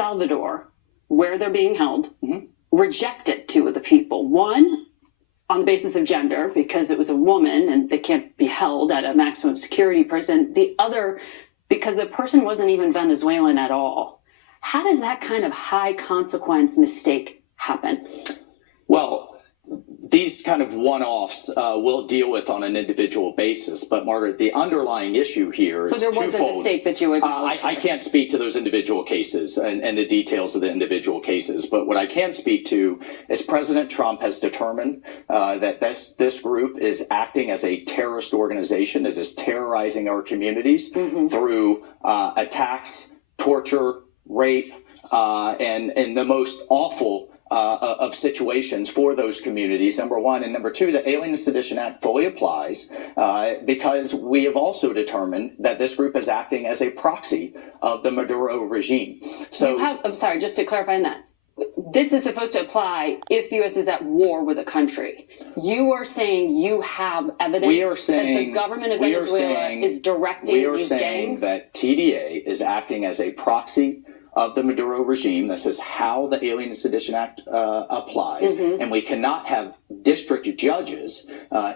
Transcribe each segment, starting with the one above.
Salvadore, where they're being held, rejected two of the people. One, on the basis of gender, because it was a woman and they can't be held at a maximum security prison. The other, because the person wasn't even Venezuelan at all. How does that kind of high consequence mistake happen? Well, these kind of one-offs we'll deal with on an individual basis. But Margaret, the underlying issue here is twofold. So there was a mistake that you acknowledged? I can't speak to those individual cases and the details of the individual cases. But what I can speak to is President Trump has determined that this group is acting as a terrorist organization. It is terrorizing our communities through attacks, torture, rape, and the most awful of situations for those communities, number one. And number two, the Alien and Sedition Act fully applies because we have also determined that this group is acting as a proxy of the Maduro regime. So I'm sorry, just to clarify on that. This is supposed to apply if the U.S. is at war with a country. You are saying you have evidence that the government of Venezuela is directing these gangs? We are saying that TDA is acting as a proxy of the Maduro regime. This is how the Alien and Sedition Act applies, and we cannot have district judges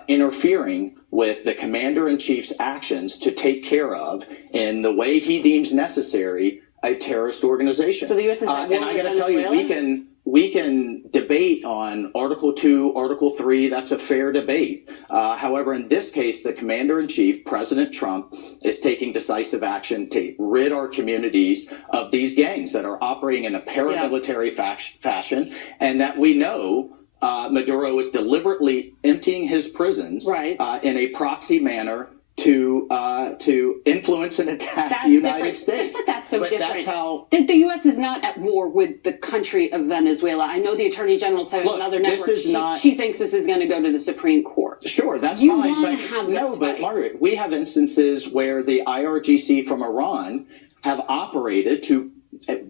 interfering with the commander-in-chief's actions to take care of, in the way he deems necessary, a terrorist organization. So the U.S. is at war and I got to with tell you, Venezuela? we can debate on Article 2, Article 3. That's a fair debate. However, in this case, the commander-in-chief, President Trump, is taking decisive action to rid our communities of these gangs that are operating in a paramilitary fashion, and that we know Maduro is deliberately emptying his prisons in a proxy manner to influence and attack the United States. But that's so different. That's how the U.S. is not at war with the country of Venezuela. I know the Attorney General said on another network she thinks this is going to go to the Supreme Court. Sure, that's you fine. Want to have this but Margaret, we have instances where the IRGC from Iran have operated to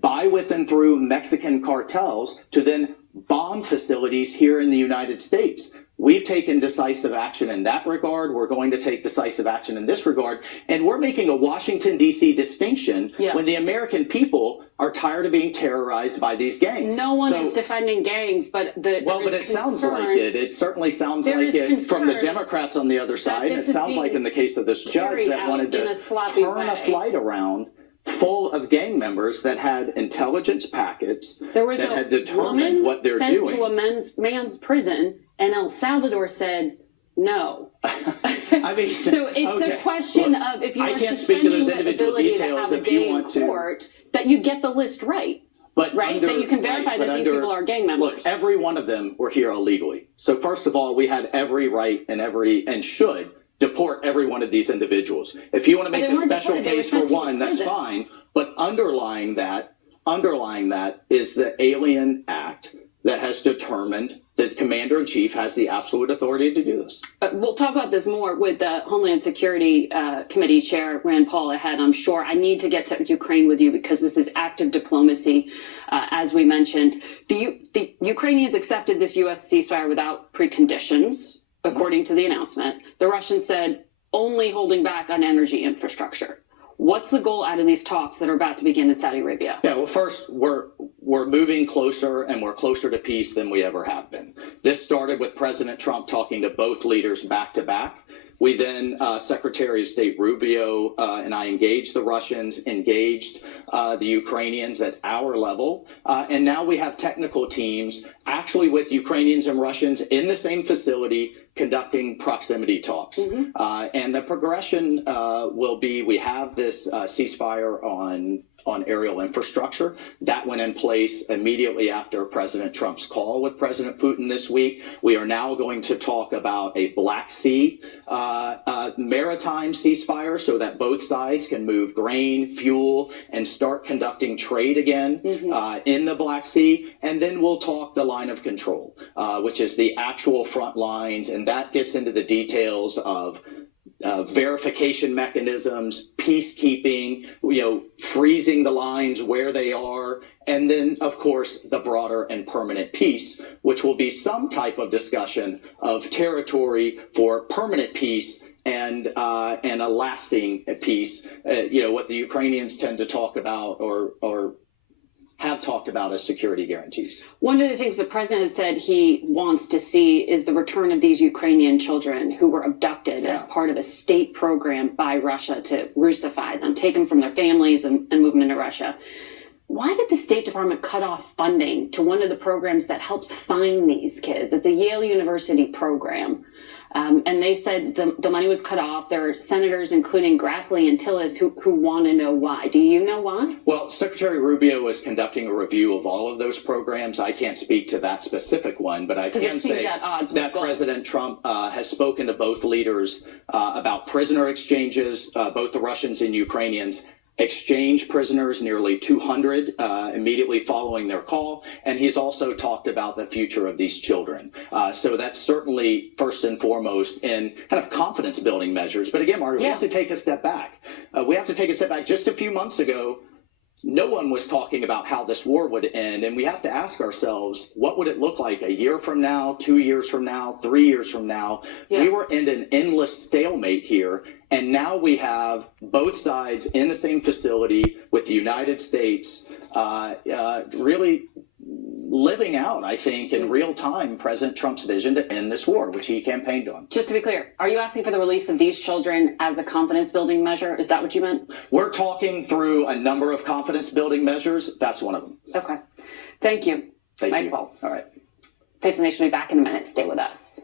buy with and through Mexican cartels to then bomb facilities here in the United States. We've taken decisive action in that regard. We're going to take decisive action in this regard. And we're making a Washington, D.C. distinction when the American people are tired of being terrorized by these gangs. No one is defending gangs, but it sounds like it. It certainly sounds like it from the Democrats on the other side. It sounds like in the case of this judge that wanted to turn a flight around full of gang members that had intelligence packets that had determined what they're doing. Sent to a man's prison, and El Salvador said no. I mean, so it's the question of if you I are can't speak to those individual ability details to have if you want to. Court, that you get the list right. But that you can verify that these people are gang members. Look, every one of them were here illegally. So first of all, we had every right and should deport every one of these individuals. If you want to make a special case for one, that's fine. But underlying that is the Alien Act that has determined that the Commander-in-Chief has the absolute authority to do this. We'll talk about this more with the Homeland Security Committee Chair Rand Paul ahead, I'm sure. I need to get to Ukraine with you because this is active diplomacy, as we mentioned. The Ukrainians accepted this U.S. ceasefire without preconditions, according to the announcement. The Russians said only holding back on energy infrastructure. What's the goal out of these talks that are about to begin in Saudi Arabia? Yeah, well, first, we're moving closer, and we're closer to peace than we ever have been. This started with President Trump talking to both leaders back to back. We then, Secretary of State Rubio and I engaged the Russians, engaged the Ukrainians at our level, and now we have technical teams actually with Ukrainians and Russians in the same facility conducting proximity talks. And the progression will be, we have this ceasefire on aerial infrastructure. That went in place immediately after President Trump's call with President Putin this week. We are now going to talk about a Black Sea maritime ceasefire so that both sides can move grain, fuel, and start conducting trade again in the Black Sea. And then we'll talk the line of control, which is the actual front lines. And that gets into the details of verification mechanisms, peacekeeping, freezing the lines where they are, and then, of course, the broader and permanent peace, which will be some type of discussion of territory for permanent peace and a lasting peace. What the Ukrainians tend to talk about or have talked about as security guarantees. One of the things the president has said he wants to see is the return of these Ukrainian children who were abducted as part of a state program by Russia to Russify them, take them from their families and move them into Russia. Why did the State Department cut off funding to one of the programs that helps find these kids? It's a Yale University program. And they said the money was cut off. There are senators, including Grassley and Tillis, who want to know why. Do you know why? Well, Secretary Rubio is conducting a review of all of those programs. I can't speak to that specific one, but I can say that President Trump has spoken to both leaders about prisoner exchanges. Both the Russians and Ukrainians exchange prisoners, nearly 200 immediately following their call, and he's also talked about the future of these children. So that's certainly first and foremost in kind of confidence building measures. But again, Margaret, we have to take a step back. Just a few months ago, no one was talking about how this war would end, and we have to ask ourselves, what would it look like a year from now, 2 years from now, 3 years from now? We were in an endless stalemate here, and now we have both sides in the same facility with the United States really living out, I think, in real time, President Trump's vision to end this war, which he campaigned on. Just to be clear, are you asking for the release of these children as a confidence building measure? Is that what you meant? We're talking through a number of confidence building measures. That's one of them. Okay. Thank you. Thank Mike you. Waltz. All right. Face the Nation will be back in a minute. Stay with us.